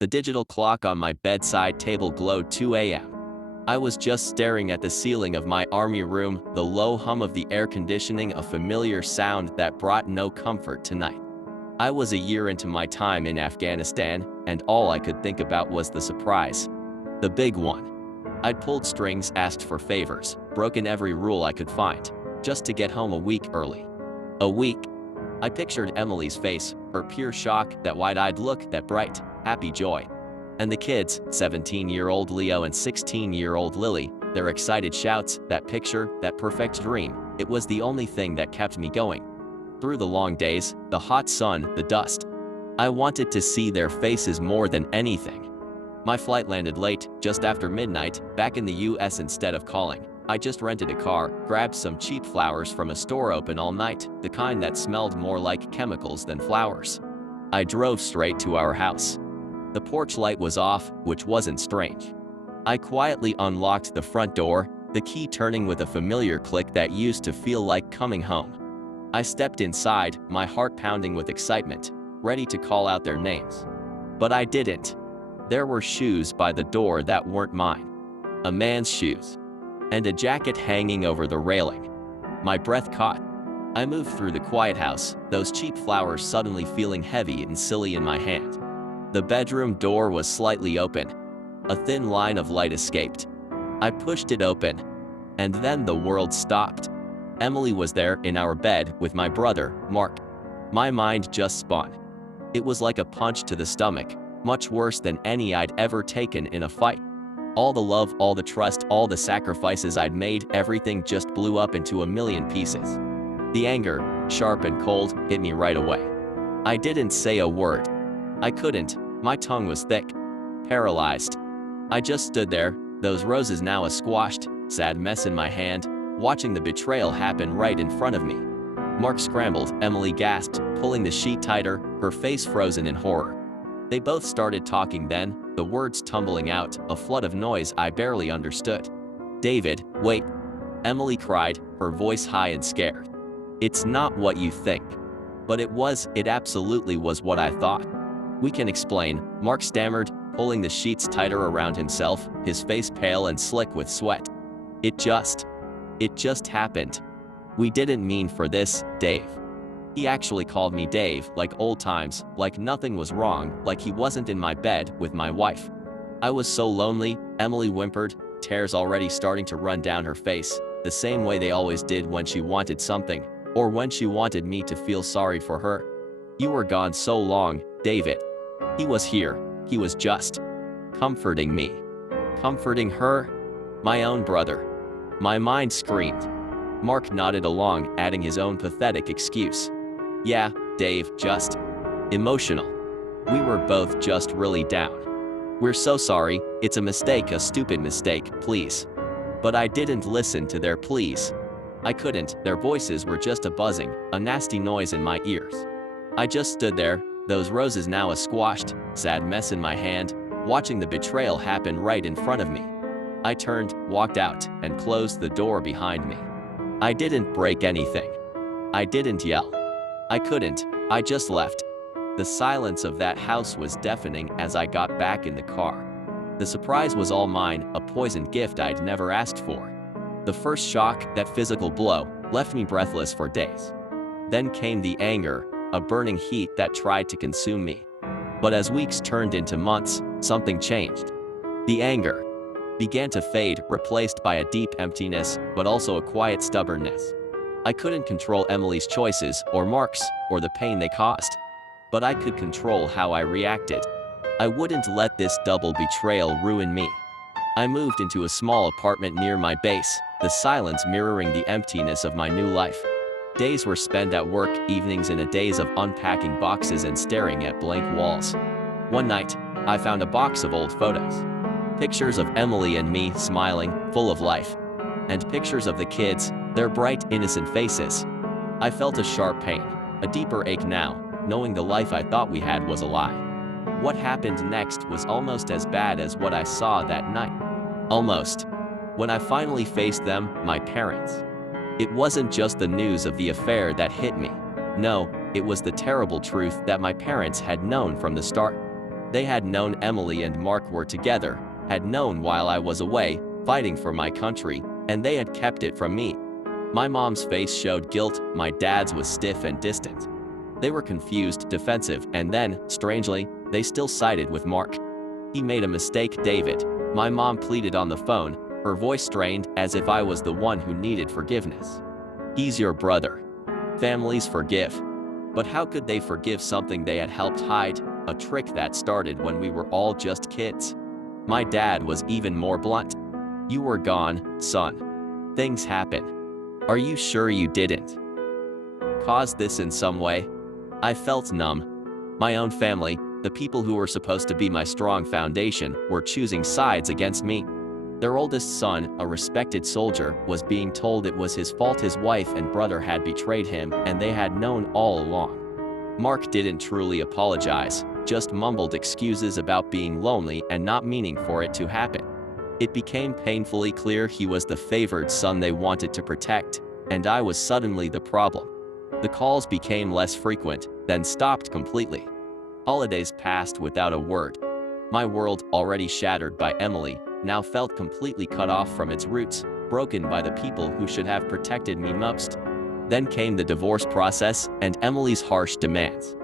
The digital clock on my bedside table glowed 2 a.m. I was just staring at the ceiling of my army room, the low hum of the air conditioning, a familiar sound that brought no comfort tonight. I was a year into my time in Afghanistan, and all I could think about was the surprise. The big one. I'd pulled strings, asked for favors, broken every rule I could find, just to get home a week early. A week. I pictured Emily's face, her pure shock, that wide-eyed look, that bright, happy joy. And the kids, 17-year-old Leo and 16-year-old Lily, their excited shouts, that picture, that perfect dream. It was the only thing that kept me going. Through the long days, the hot sun, the dust. I wanted to see their faces more than anything. My flight landed late, just after midnight, back in the US. Instead of calling, I just rented a car, grabbed some cheap flowers from a store open all night, the kind that smelled more like chemicals than flowers. I drove straight to our house. The porch light was off, which wasn't strange. I quietly unlocked the front door, the key turning with a familiar click that used to feel like coming home. I stepped inside, my heart pounding with excitement, ready to call out their names. But I didn't. There were shoes by the door that weren't mine. A man's shoes. And a jacket hanging over the railing. My breath caught. I moved through the quiet house, those cheap flowers suddenly feeling heavy and silly in my hand. The bedroom door was slightly open. A thin line of light escaped. I pushed it open. And then the world stopped. Emily was there, in our bed, with my brother, Mark. My mind just spun. It was like a punch to the stomach, much worse than any I'd ever taken in a fight. All the love, all the trust, all the sacrifices I'd made, everything just blew up into a million pieces. The anger, sharp and cold, hit me right away. I didn't say a word. I couldn't. My tongue was thick. Paralyzed. I just stood there, those roses now a squashed, sad mess in my hand, watching the betrayal happen right in front of me. Mark scrambled, Emily gasped, pulling the sheet tighter, her face frozen in horror. They both started talking then, the words tumbling out, a flood of noise I barely understood. "David, wait!" Emily cried, her voice high and scared. "It's not what you think." But it absolutely was what I thought. "We can explain," Mark stammered, pulling the sheets tighter around himself, his face pale and slick with sweat. It just happened. We didn't mean for this, Dave." He actually called me Dave, like old times, like nothing was wrong, like he wasn't in my bed with my wife. I was so lonely, Emily whimpered, tears already starting to run down her face, the same way they always did when she wanted something, or when she wanted me to feel sorry for her. "You were gone so long, David." He was here, he was just comforting me. Comforting her? My own brother. My mind screamed. Mark nodded along, adding his own pathetic excuse. "Yeah, Dave, just emotional. We were both just really down. We're so sorry, it's a mistake, a stupid mistake, please." But I didn't listen to their pleas. I couldn't, their voices were just a buzzing, a nasty noise in my ears. I just stood there, those roses now a squashed, sad mess in my hand, watching the betrayal happen right in front of me. I turned, walked out, and closed the door behind me. I didn't break anything. I didn't yell. I couldn't, I just left. The silence of that house was deafening as I got back in the car. The surprise was all mine, a poisoned gift I'd never asked for. The first shock, that physical blow, left me breathless for days. Then came the anger, a burning heat that tried to consume me. But as weeks turned into months, something changed. The anger began to fade, replaced by a deep emptiness, but also a quiet stubbornness. I couldn't control Emily's choices, or Mark's, or the pain they caused. But I could control how I reacted. I wouldn't let this double betrayal ruin me. I moved into a small apartment near my base, the silence mirroring the emptiness of my new life. Days were spent at work, evenings in a daze of unpacking boxes and staring at blank walls. One night, I found a box of old photos. Pictures of Emily and me smiling, full of life. And pictures of the kids, their bright, innocent faces. I felt a sharp pain, a deeper ache now, knowing the life I thought we had was a lie. What happened next was almost as bad as what I saw that night. Almost. When I finally faced them, my parents. It wasn't just the news of the affair that hit me. No, it was the terrible truth that my parents had known from the start. They had known Emily and Mark were together, had known while I was away, fighting for my country, and they had kept it from me. My mom's face showed guilt, my dad's was stiff and distant. They were confused, defensive, and then, strangely, they still sided with Mark. He made a mistake, David. My mom pleaded on the phone, her voice strained as if I was the one who needed forgiveness. He's your brother. Families forgive. But how could they forgive something they had helped hide, a trick that started when we were all just kids? My dad was even more blunt. You were gone, son. Things happen. Are you sure you didn't cause this in some way? I felt numb. My own family, the people who were supposed to be my strong foundation, were choosing sides against me. Their oldest son, a respected soldier, was being told it was his fault his wife and brother had betrayed him, and they had known all along. Mark didn't truly apologize, just mumbled excuses about being lonely and not meaning for it to happen. It became painfully clear he was the favored son they wanted to protect, and I was suddenly the problem. The calls became less frequent, then stopped completely. Holidays passed without a word. My world, already shattered by Emily, now felt completely cut off from its roots, broken by the people who should have protected me most. Then came the divorce process and Emily's harsh demands.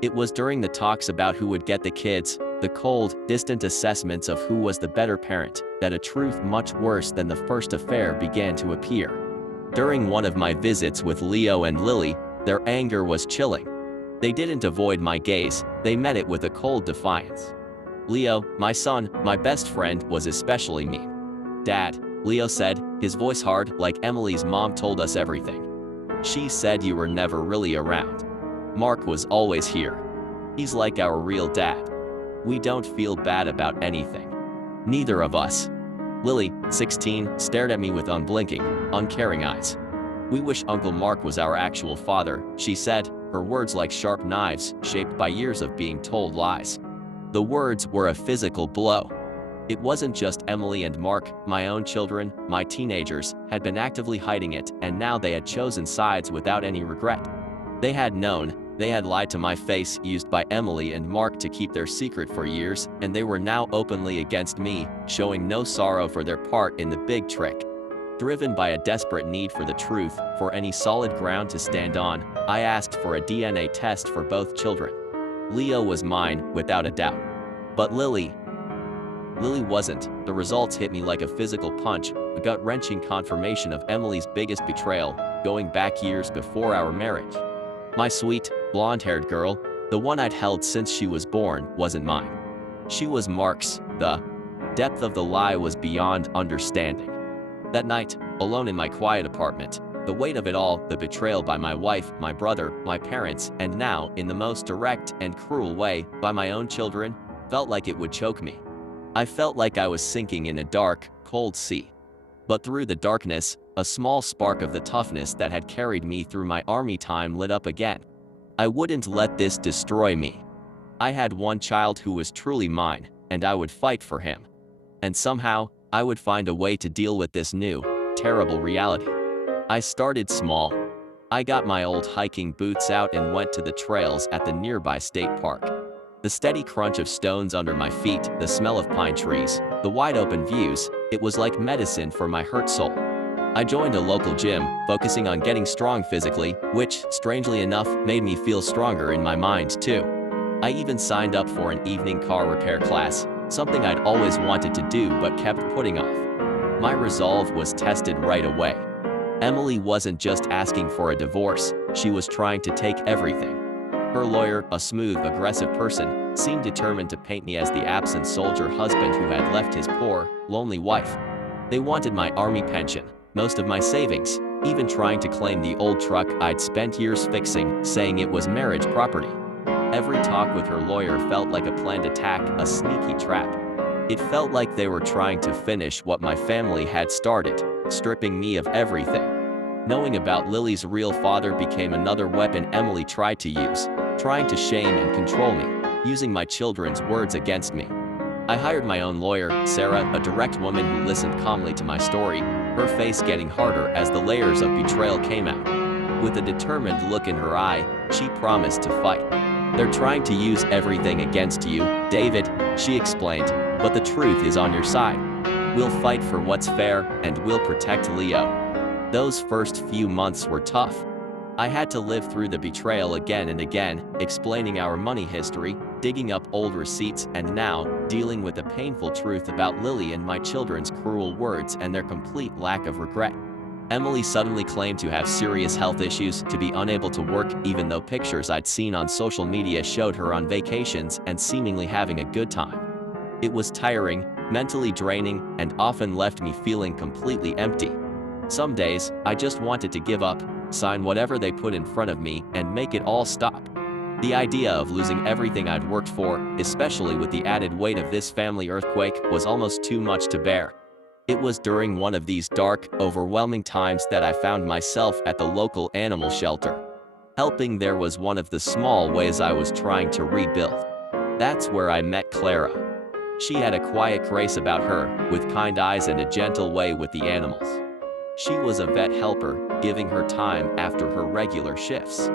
It was during the talks about who would get the kids, the cold, distant assessments of who was the better parent, that a truth much worse than the first affair began to appear. During one of my visits with Leo and Lily, their anger was chilling. They didn't avoid my gaze, they met it with a cold defiance. Leo, my son, my best friend, was especially mean. Dad, Leo said, his voice hard, like Emily's mom told us everything. She said you were never really around. Mark was always here. He's like our real dad. We don't feel bad about anything. Neither of us. Lily, 16, stared at me with unblinking, uncaring eyes. We wish Uncle Mark was our actual father, she said, her words like sharp knives, shaped by years of being told lies. The words were a physical blow. It wasn't just Emily and Mark, my own children, my teenagers, had been actively hiding it, and now they had chosen sides without any regret. They had known, they had lied to my face, used by Emily and Mark to keep their secret for years, and they were now openly against me, showing no sorrow for their part in the big trick. Driven by a desperate need for the truth, for any solid ground to stand on, I asked for a DNA test for both children. Leo was mine, without a doubt. But Lily wasn't. The results hit me like a physical punch, a gut-wrenching confirmation of Emily's biggest betrayal, going back years before our marriage. My sweet, blonde-haired girl, the one I'd held since she was born, wasn't mine. She was Mark's. The depth of the lie was beyond understanding. That night, alone in my quiet apartment, the weight of it all, the betrayal by my wife, my brother, my parents, and now, in the most direct and cruel way, by my own children, felt like it would choke me. I felt like I was sinking in a dark, cold sea. But through the darkness, a small spark of the toughness that had carried me through my army time lit up again. I wouldn't let this destroy me. I had one child who was truly mine, and I would fight for him. And somehow, I would find a way to deal with this new, terrible reality. I started small. I got my old hiking boots out and went to the trails at the nearby state park. The steady crunch of stones under my feet, the smell of pine trees, the wide open views, it was like medicine for my hurt soul. I joined a local gym, focusing on getting strong physically, which, strangely enough, made me feel stronger in my mind too. I even signed up for an evening car repair class, something I'd always wanted to do but kept putting off. My resolve was tested right away. Emily wasn't just asking for a divorce, she was trying to take everything. Her lawyer, a smooth, aggressive person, seemed determined to paint me as the absent soldier husband who had left his poor, lonely wife. They wanted my army pension, most of my savings, even trying to claim the old truck I'd spent years fixing, saying it was marriage property. Every talk with her lawyer felt like a planned attack, a sneaky trap. It felt like they were trying to finish what my family had started, stripping me of everything. Knowing about Lily's real father became another weapon Emily tried to use, trying to shame and control me, using my children's words against me. I hired my own lawyer, Sarah, a direct woman who listened calmly to my story, her face getting harder as the layers of betrayal came out. With a determined look in her eye, she promised to fight. They're trying to use everything against you, David, she explained, but the truth is on your side. We'll fight for what's fair, and we'll protect Leo. Those first few months were tough. I had to live through the betrayal again and again, explaining our money history, digging up old receipts, and now, dealing with the painful truth about Lily and my children's cruel words and their complete lack of regret. Emily suddenly claimed to have serious health issues, to be unable to work even though pictures I'd seen on social media showed her on vacations and seemingly having a good time. It was tiring, mentally draining, and often left me feeling completely empty. Some days, I just wanted to give up, sign whatever they put in front of me, and make it all stop. The idea of losing everything I'd worked for, especially with the added weight of this family earthquake, was almost too much to bear. It was during one of these dark, overwhelming times that I found myself at the local animal shelter. Helping there was one of the small ways I was trying to rebuild. That's where I met Clara. She had a quiet grace about her, with kind eyes and a gentle way with the animals. She was a vet helper, giving her time after her regular shifts.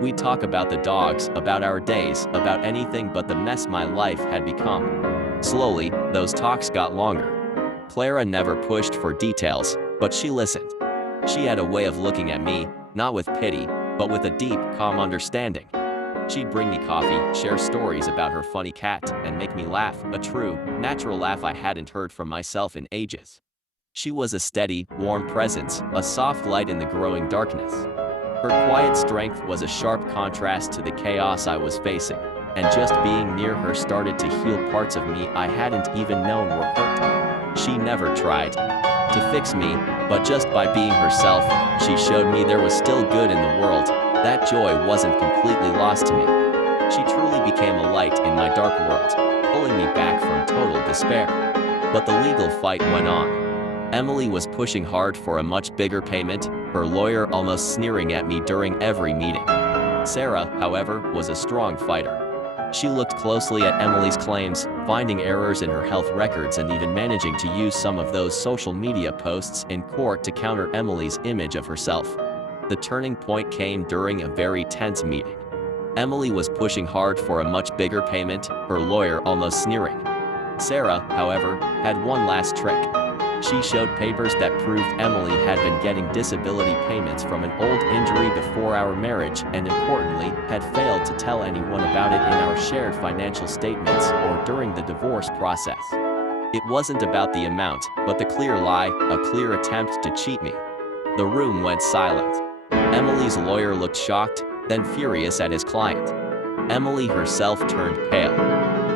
We'd talk about the dogs, about our days, about anything but the mess my life had become. Slowly, those talks got longer. Clara never pushed for details, but she listened. She had a way of looking at me, not with pity, but with a deep, calm understanding. She'd bring me coffee, share stories about her funny cat, and make me laugh, a true, natural laugh I hadn't heard from myself in ages. She was a steady, warm presence, a soft light in the growing darkness. Her quiet strength was a sharp contrast to the chaos I was facing, and just being near her started to heal parts of me I hadn't even known were hurt. She never tried to fix me, but just by being herself, she showed me there was still good in the world. That joy wasn't completely lost to me. She truly became a light in my dark world, pulling me back from total despair. But the legal fight went on. Emily was pushing hard for a much bigger payment, her lawyer almost sneering at me during every meeting. Sarah, however, was a strong fighter. She looked closely at Emily's claims, finding errors in her health records and even managing to use some of those social media posts in court to counter Emily's image of herself. The turning point came during a very tense meeting. Emily was pushing hard for a much bigger payment, her lawyer almost sneering. Sarah, however, had one last trick. She showed papers that proved Emily had been getting disability payments from an old injury before our marriage and, importantly, had failed to tell anyone about it in our shared financial statements or during the divorce process. It wasn't about the amount, but the clear lie, a clear attempt to cheat me. The room went silent. Emily's lawyer looked shocked, then furious at his client. Emily herself turned pale.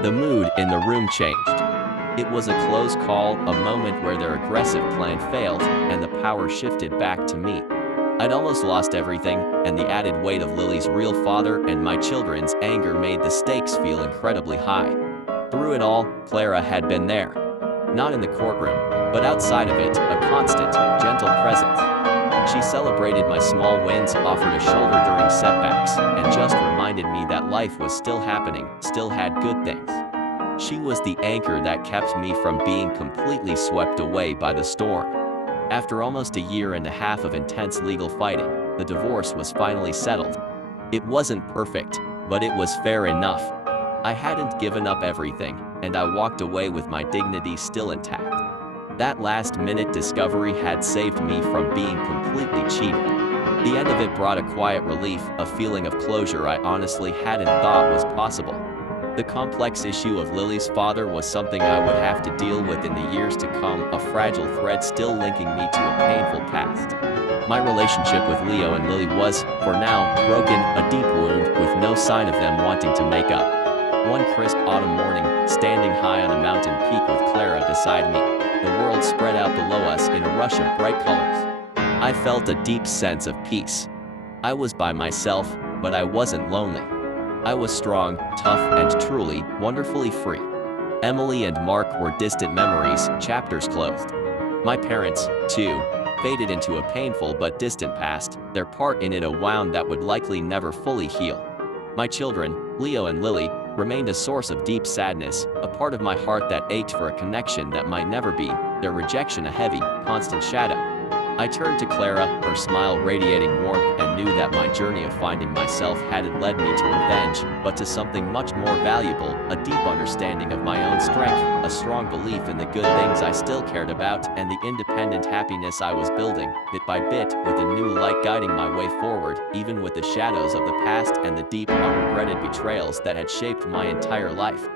The mood in the room changed. It was a close call, a moment where their aggressive plan failed, and the power shifted back to me. I'd almost lost everything, and the added weight of Lily's real father and my children's anger made the stakes feel incredibly high. Through it all, Clara had been there. Not in the courtroom, but outside of it, a constant, gentle presence. She celebrated my small wins, offered a shoulder during setbacks, and just reminded me that life was still happening, still had good things. She was the anchor that kept me from being completely swept away by the storm. After almost a year and a half of intense legal fighting, the divorce was finally settled. It wasn't perfect, but it was fair enough. I hadn't given up everything, and I walked away with my dignity still intact. That last-minute discovery had saved me from being completely cheated. The end of it brought a quiet relief, a feeling of closure I honestly hadn't thought was possible. The complex issue of Lily's father was something I would have to deal with in the years to come, a fragile thread still linking me to a painful past. My relationship with Leo and Lily was, for now, broken, a deep wound with no sign of them wanting to make up. One crisp autumn morning, standing high on a mountain peak with Clara beside me, the world spread out below us in a rush of bright colors. I felt a deep sense of peace. I was by myself, but I wasn't lonely. I was strong, tough, and truly, wonderfully free. Emily and Mark were distant memories, chapters closed. My parents, too, faded into a painful but distant past, their part in it a wound that would likely never fully heal. My children, Leo and Lily, remained a source of deep sadness, a part of my heart that ached for a connection that might never be, their rejection a heavy, constant shadow. I turned to Clara, her smile radiating warmth, and knew that my journey of finding myself hadn't led me to revenge, but to something much more valuable, a deep understanding of my own strength, a strong belief in the good things I still cared about, and the independent happiness I was building, bit by bit, with a new light guiding my way forward, even with the shadows of the past and the deep, unregretted betrayals that had shaped my entire life.